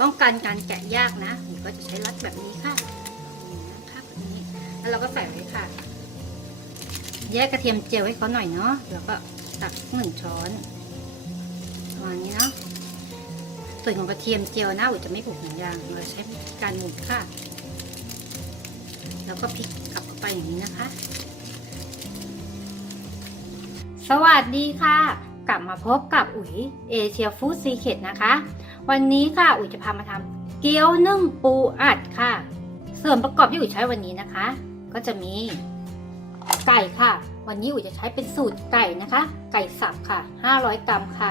ป้องกันการแกะยากนะอุ๋ยก็จะใช้รัดแบบนี้ค่ะนี่นะคะแบบนี้แล้วเราก็ใส่ไว้ค่ะ แยกกระเทียมเจียวให้เขาหน่อยเนาะแล้วก็ตักหนึ่งช้อนประมาณนี้เนาะส่วนของกระเทียมเจียวนะอุ๋จะไม่ผูกหนังยางเราใช้การหมุนค่ะ แล้วก็พลิกกลับเข้าไปอย่างนี้นะคะ สวัสดีค่ะ กลับมาพบกับอุ๋ยเอเชียฟู้ดซีเคดนะคะ วันนี้ค่ะอุ๋ยจะพามาทำเกี๊ยวนึ่งปูอัดค่ะ ส่วนประกอบที่อุ๋ยใช้วันนี้นะคะ ก็จะมีไก่ค่ะ วันนี้อุ๋ยจะใช้เป็นสูตรไก่นะคะ ไก่สับค่ะ 500 กรัมค่ะ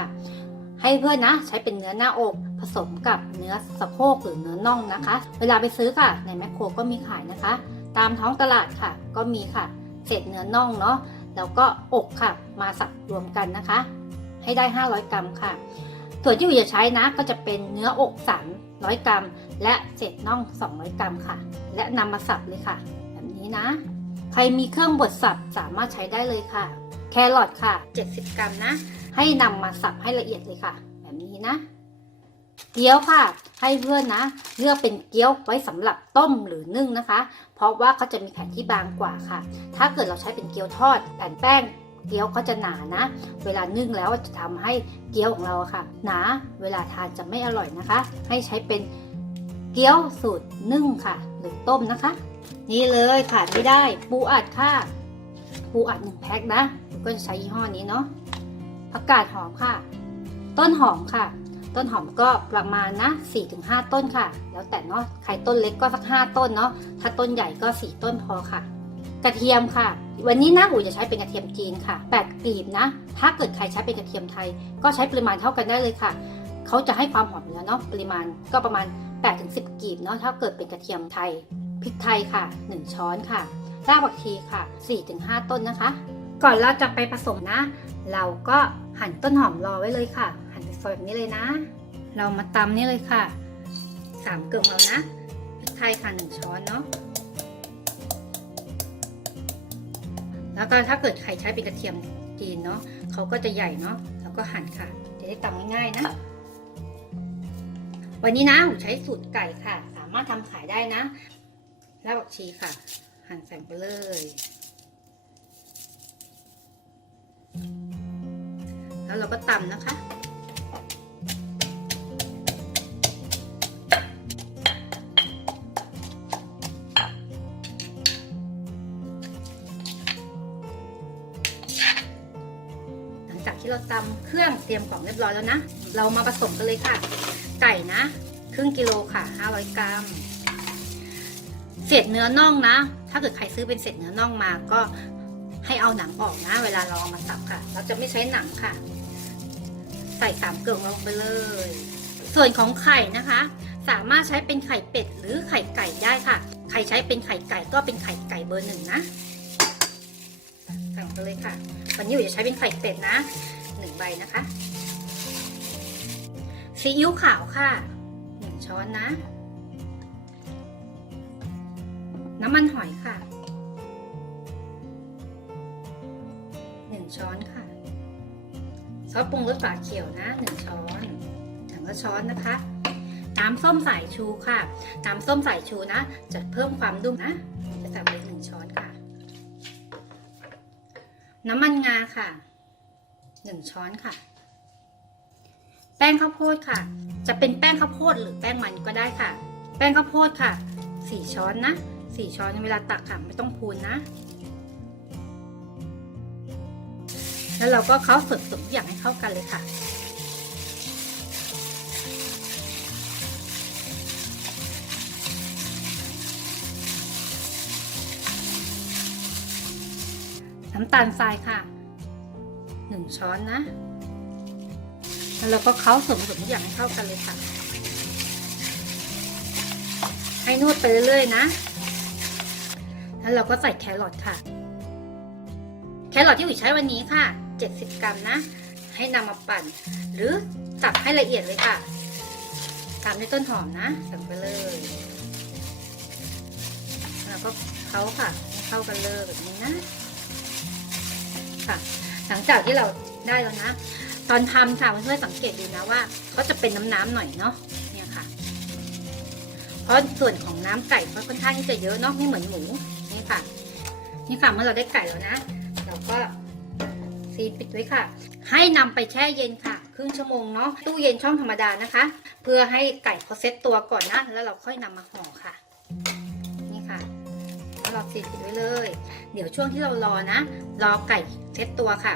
ให้เพื่อนนะใช้เป็นเนื้อหน้าอกผสมกับเนื้อสะโพกหรือเนื้อน่องนะคะ เวลาไปซื้อค่ะ ในแมคโครก็มีขายนะคะ ตามท้องตลาดค่ะ ก็มีค่ะเศษเนื้อน่องเนาะแล้วก็อกค่ะ มาสับรวมกันนะคะ ให้ได้ 500 กรัมค่ะ ส่วนที่อุจะใช้นะก็จะเป็นเนื้ออก300กรัม และเศษน่อง 200 กรัมค่ะ และนำมาสับเลยค่ะ แบบนี้นะ ใครมีเครื่องบดสับสามารถใช้ได้เลยค่ะ แครอทค่ะ 70 กรัมนะ ให้นำมาสับให้ละเอียดเลยค่ะ แบบนี้นะ เกี๊ยวค่ะ ให้เพื่อนนะ เลือกเป็นเกี๊ยวไว้สำหรับต้มหรือนึ่งนะคะ เพราะว่าเขาจะมีแผ่นที่บางกว่าค่ะ ถ้าเกิดเราใช้เป็นเกี๊ยวทอดแผ่นแป้ง เกี๊ยวเขาจะหนานะ เวลานึ่งแล้วจะทำให้เกี๊ยวของเราค่ะ หนา เวลาทานจะไม่อร่อยนะคะ ให้ใช้เป็นเกี๊ยวสูตรนึ่งค่ะ หรือต้มนะคะ นี่เลยขาดไม่ได้ปูอัดค่ะปูอัดหนึ่งแพ็คนะก็จะใช้ยี่ห้อนี้เนาะผักกาดหอมค่ะ ต้นหอมค่ะ ต้นหอมก็ประมาณนะ4-5 ต้นค่ะ แล้วแต่เนาะใครต้นเล็กก็สัก 5 ต้นเนาะถ้าต้นใหญ่ก็ 4 ต้นพอค่ะ กระเทียมค่ะ วันนี้นะอู๋จะใช้เป็นกระเทียมจีนค่ะ 8กลีบนะ ถ้าเกิดใครใช้เป็นกระเทียมไทย ก็ใช้ปริมาณเท่ากันได้เลยค่ะเขาจะให้ความหอมเนื้อเนาะปริมาณก็ประมาณ 8-10กลีบเนาะถ้าเกิดเป็นกระเทียมไทยพริกไทยค่ะ 1 ช้อนค่ะรากผักชีค่ะ 4-5 ต้นนะคะ ก่อนเราจะไปผสมนะ เราก็หั่นต้นหอมรอไว้เลยค่ะ หั่นเป็นซอยแบบนี้เลยนะ เรามาตำนี่เลยค่ะสามเกลือเรานะพริกไทยค่ะหนึ่งช้อนเนาะ แล้วก็ถ้าเกิดใครใช้เป็นกระเทียมจีนเนาะเขาก็จะใหญ่เนาะแล้วก็หั่นค่ะจะได้ตำง่ายๆนะ วันนี้นะผมใช้สูตรไก่ค่ะ สามารถทำขายได้นะรากผักชีค่ะ หั่นใส่ไปเลย แล้วเราก็ตำนะคะ เราตำเครื่องเตรียมของเรียบร้อยแล้วนะ เรามาผสมกันเลยค่ะ ไก่นะ ครึ่งกิโลค่ะ 500 กรัม เศษเนื้อน่องนะ ถ้าเกิดใครซื้อเป็นเศษเนื้อน่องมาก็ให้เอาหนังออกนะ เวลาเราเอามาสับค่ะ เราจะไม่ใช้หนังค่ะ ใส่สามเกลือลงไปเลย ส่วนของไข่นะคะ สามารถใช้เป็นไข่เป็ดหรือไข่ไก่ได้ค่ะ ใครใช้เป็นไข่ไก่ก็เป็นไข่ไก่เบอร์หนึ่งนะใส่ลงไปเลยค่ะ วันนี้อยู่จะใช้เป็นไข่เป็ดนะ หนึ่งใบนะคะซีอิ๊วขาวค่ะหนึ่งช้อนนะ น้ำมันหอยค่ะหนึ่งช้อนค่ะ ซอสปรุงรสฝาเขียวนะหนึ่งช้อนถังละช้อนนะคะ น้ำส้มสายชูค่ะ น้ำส้มสายชูนะ จะเพิ่มความนุ่มนะ จะใส่ไปหนึ่งช้อนค่ะ น้ำมันงาค่ะ หนึ่งช้อนค่ะ แป้งข้าวโพดค่ะ จะเป็นแป้งข้าวโพดหรือแป้งมันก็ได้ค่ะ แป้งข้าวโพดค่ะสี่ช้อนนะสี่ช้อนเวลาตักค่ะไม่ต้องพูนนะ แล้วเราก็เคล้าส่วนผสมทุกอย่างให้เข้ากันเลยค่ะน้ำตาลทรายค่ะ หนึ่งช้อนนะ แล้วเราก็เคล้าส่วนผสมทุกอย่างให้เข้ากันเลยค่ะ ให้นวดไปเรื่อยๆนะ แล้วเราก็ใส่แครอทค่ะ แครอทที่อุ๋ยใช้วันนี้ค่ะ 70 กรัมนะ ให้นำมาปั่น หรือสับให้ละเอียดเลยค่ะ ตามด้วยต้นหอมนะใส่ไปเลย แล้วก็เคล้าค่ะ เข้ากันเลยแบบนี้นะค่ะ หลังจากที่เราได้แล้วนะ ตอนทำค่ะเพื่อนๆสังเกตดูนะว่าเขาจะเป็นน้ำๆหน่อยเนาะเนี่ยค่ะ เพราะส่วนของน้ำไก่ก็ค่อนข้างที่จะเยอะเนาะไม่เหมือนหมูนี่ค่ะ นี่ค่ะเมื่อเราได้ไก่แล้วนะ เราก็ซีนปิดไว้ค่ะ ให้นำไปแช่เย็นค่ะ ครึ่งชั่วโมงเนาะตู้เย็นช่องธรรมดานะคะ เพื่อให้ไก่เขาเซ็ตตัวก่อนนะแล้วเราค่อยนำมาห่อค่ะ แล้วเราซีนปิดไว้เลย เดี๋ยวช่วงที่เรารอนะ รอไก่เซ็ตตัวค่ะ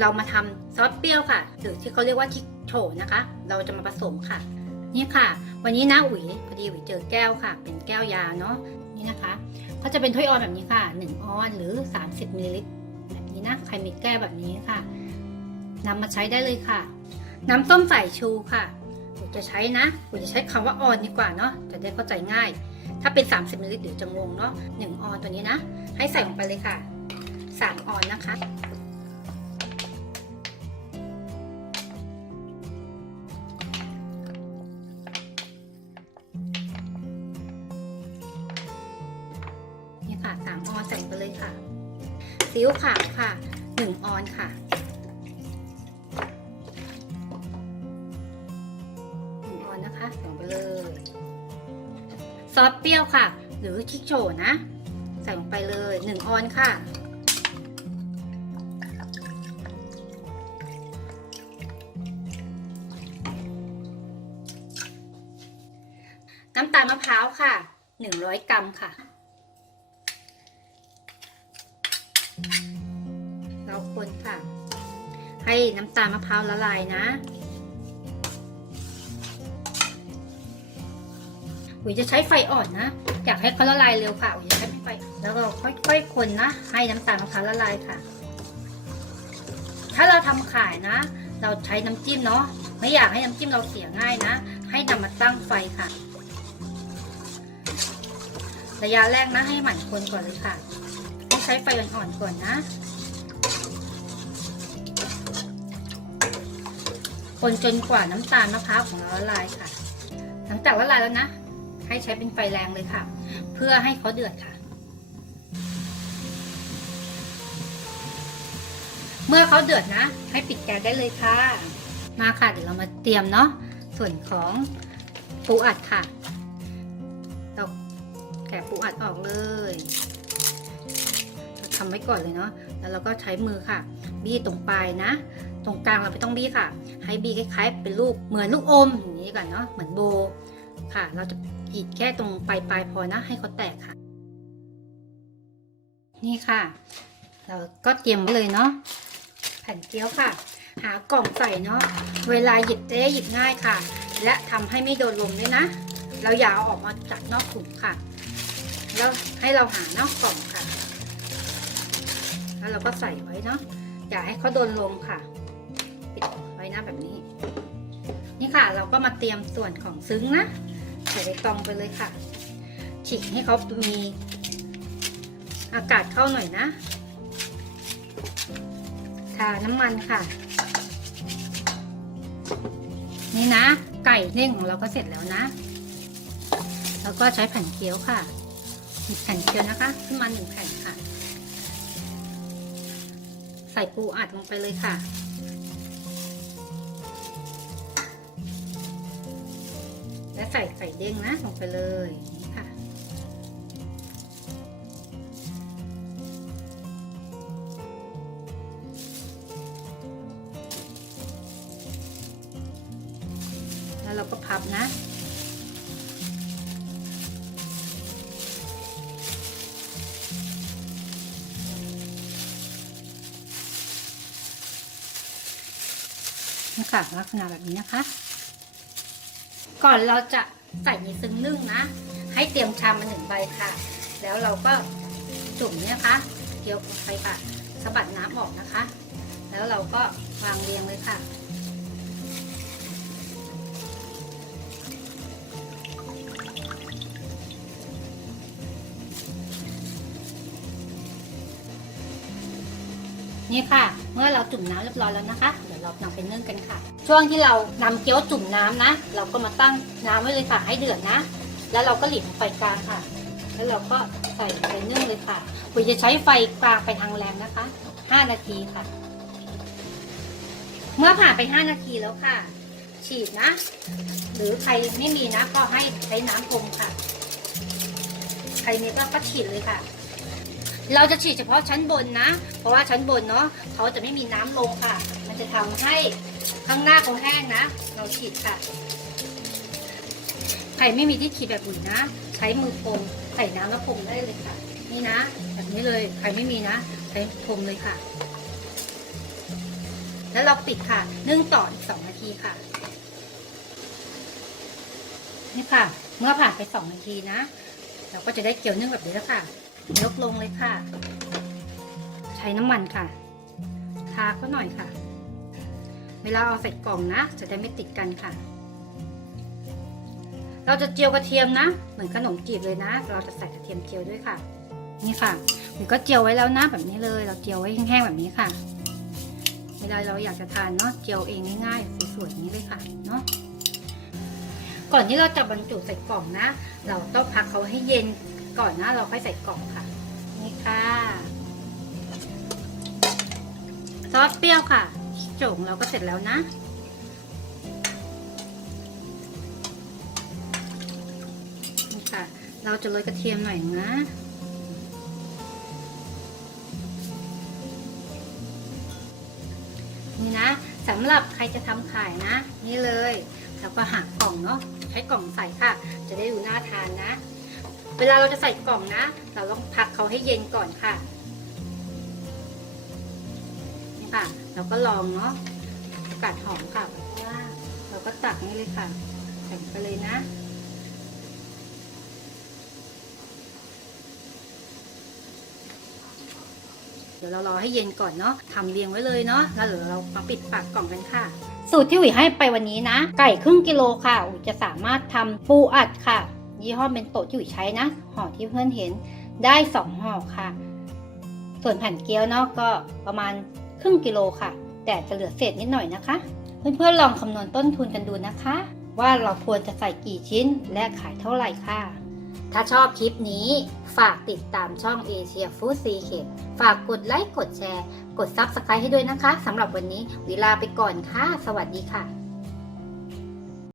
เรามาทำซอสเปรี้ยวค่ะ หรือที่เขาเรียกว่าชิโฉนะคะ เราจะมาผสมค่ะ นี่ค่ะ วันนี้นะอุ๋ยพอดีอุ๋ยเจอแก้วค่ะ เป็นแก้วยาเนาะนี่นะคะก็จะเป็นถ้วยออนแบบนี้ค่ะ 1 ออนหรือ 30มิลลิลิตรแบบนี้นะใครมีแก้วแบบนี้ค่ะนำมาใช้ได้เลยค่ะ น้ำส้มสายชูค่ะอุ๋ยจะใช้นะอุ๋ยจะใช้คำว่าออนดีกว่าเนาะจะได้เข้าใจง่าย ถ้าเป็น 30มิลลิลิตรเดี๋ยวจะงงเนาะ1ออนตัวนี้นะ ให้ใส่ลงไปเลยค่ะ 3 ออนนะคะ นี่ค่ะสามออนใส่ไปเลยค่ะซีอิ๊วขาวค่ะหนึ่งออนค่ะหนึ่งออนนะคะใส่ไปเลย ซอสเปรี้ยวค่ะ หรือชิกโชนะ ใส่ลงไปเลยหนึ่งออนค่ะ น้ำตาลมะพร้าวค่ะหนึ่งร้อยกรัมค่ะ เราคนค่ะ ให้น้ำตาลมะพร้าวละลายนะ อุ๋ยจะใช้ไฟอ่อนนะ อยากให้เขาละลายเร็วค่ะอุ๋ยจะใช้ไฟ แล้วก็ค่อยๆคนนะ ให้น้ำตาลมะพร้าวละลายค่ะ ถ้าเราทำขายนะ เราใช้น้ำจิ้มเนาะ ไม่อยากให้น้ำจิ้มเราเสียง่ายนะ ให้นำมาตั้งไฟค่ะ ระยะแรกนะให้หมั่นคนก่อนเลยค่ะ ให้ใช้ไฟอ่อนๆก่อนนะคนจนกว่าน้ำตาลมะพร้าวของเราละลายค่ะ หลังจากละลายแล้วนะ ให้ใช้เป็นไฟแรงเลยค่ะ เพื่อให้เขาเดือดค่ะ เมื่อเขาเดือดนะ ให้ปิดแก๊สได้เลยค่ะ มาค่ะเดี๋ยวเรามาเตรียมเนาะส่วนของปูอัดค่ะเราแกะปูอัดออกเลยทำไว้ก่อนเลยเนาะแล้วเราก็ใช้มือค่ะ บี้ตรงปลายนะ ตรงกลางเราไม่ต้องบี้ค่ะ ให้บี้คล้ายๆ เป็นลูกเหมือนลูกอมอย่างนี้ก่อนเนาะเหมือนโบค่ะ เราจะ กรีดแค่ตรงปลายปลายพอนะให้เขาแตกค่ะ นี่ค่ะ เราก็เตรียมไว้เลยเนาะแผ่นเกี๊ยวค่ะ หากล่องใส่เนาะเวลาหยิบจะได้หยิบง่ายค่ะ และทำให้ไม่โดนลมด้วยนะ เราอย่าเอาออกมาจากนอกถุงค่ะ แล้วให้เราหานอกกล่องค่ะ แล้วเราก็ใส่ไว้เนาะอย่าให้เขาโดนลมค่ะปิดไว้นะแบบนี้ นี่ค่ะเราก็มาเตรียมส่วนของซึ้งนะ ใส่ใบตองไปเลยค่ะ ฉีกให้เขามีอากาศเข้าหน่อยนะทาน้ำมันค่ะ นี่นะ ไก่เด้งของเราก็เสร็จแล้วนะ แล้วก็ใช้แผ่นเกี๊ยวค่ะแผ่นเกี๊ยวนะคะ ขึ้นมาหนึ่งแผ่นค่ะ ใส่ปูอัดลงไปเลยค่ะ และใส่ไก่เด้งนะลงไปเลยนี่ค่ะ แล้วเราก็พับนะนี่ค่ะลักษณะแบบนี้นะคะ ก่อนเราจะใส่ในซึ้งนึ่งนะ ให้เตรียมชามมาหนึ่งใบค่ะ แล้วเราก็จุ่มเนี่ยคะเกี่ยวไฟค่ะสะบัดน้ำออกนะคะ แล้วเราก็วางเรียงเลยค่ะนี่ค่ะ เมื่อเราจุ่มน้ำเรียบร้อยแล้วนะคะ เรานำไปนึ่งกันค่ะ ช่วงที่เรานำเกี๊ยวจุ่มน้ำนะ เราก็มาตั้งน้ำไว้เลยค่ะให้เดือดนะ แล้วเราก็หลีไฟกลางค่ะ แล้วเราก็ใส่ไปนึ่งเลยค่ะปุ๋ยจะใช้ไฟกลางไปทางแรงนะคะ 5 นาทีค่ะ เมื่อผ่านไป 5 นาทีแล้วค่ะ ฉีดนะ หรือใครไม่มีนะก็ให้ใช้น้ำพรมค่ะ ใครมีก็ก็ฉีดเลยค่ะ เราจะฉีดเฉพาะชั้นบนนะ เพราะว่าชั้นบนเนาะเขาจะไม่มีน้ำลงค่ะ มันจะทำให้ข้างหน้าเขาแห้งนะ เราฉีดค่ะ ใครไม่มีที่ฉีดแบบอุ่นนะ ใช้มือพรมใส่น้ำแล้วพรมได้เลยค่ะ นี่นะ แบบนี้เลย ใครไม่มีนะ ใช้พรมเลยค่ะ แล้วเราปิดค่ะ นึ่งต่ออีกสองนาทีค่ะ นี่ค่ะ เมื่อผ่านไปสองนาทีนะ เราก็จะได้เกี๊ยวนึ่งแบบนี้แล้วค่ะ ยกลงเลยค่ะ ใช้น้ำมันค่ะ ทาก็หน่อยค่ะ เวลาเอาใส่กล่องนะ จะได้ไม่ติดกันค่ะ เราจะเจียวกระเทียมนะ เหมือนขนมจีบเลยนะ เราจะใส่กระเทียมเจียวด้วยค่ะ นี่ค่ะหนูก็เจียวไว้แล้วนะแบบนี้เลย เราเจียวไว้แห้งๆแบบนี้ค่ะ เวลาเราอยากจะทานเนาะเจียวเองง่ายๆสวยๆอย่างนี้เลยค่ะเนาะก่อนที่เราจะบรรจุใส่กล่องนะ เราต้องพักเขาให้เย็นก่อนนะ เราค่อยใส่กล่องค่ะ ซอสเปรี้ยวค่ะโจ่งเราก็เสร็จแล้วนะ นี่ค่ะ เราจะโรยกระเทียมหน่อยนะ นี่นะสำหรับใครจะทำขายนะ นี่เลยแล้วก็หากล่องเนาะใช้กล่องใส่ค่ะ จะได้ดูน่าทานนะ เวลาเราจะใส่กล่องนะ เราต้องพักเขาให้เย็นก่อนค่ะ ค่ะ เราก็ลองเนาะกัดหอมค่ะเราก็ตักนี่เลยค่ะใส่ไปเลยนะเดี๋ยวเรารอให้เย็นก่อนเนาะทำเรียงไว้เลยเนาะ แล้วเดี๋ยวเรามาปิดปากกล่องกันค่ะ สูตรที่อุ๋ยให้ไปวันนี้นะ ไก่ครึ่งกิโลค่ะ อุ๋ยจะสามารถทำปูอัดค่ะ ยี่ห้อเบนโตะที่อุ๋ยใช้นะ ห่อที่เพื่อนเห็นได้สองห่อค่ะ ส่วนแผ่นเกี๊ยวเนาะก็ประมาณ ครึ่งกิโลค่ะ แต่จะเหลือเศษนิดหน่อยนะคะ เพื่อนๆลองคำนวณต้นทุนกันดูนะคะ ว่าเราควรจะใส่กี่ชิ้นและขายเท่าไหร่ค่ะ ถ้าชอบคลิปนี้ ฝากติดตามช่องเอเชียฟู้ดซีเคงฝากกดไลค์กดแชร์ กดซับสไครต์ให้ด้วยนะคะสำหรับวันนี้เวลาไปก่อนค่ะ สวัสดีค่ะ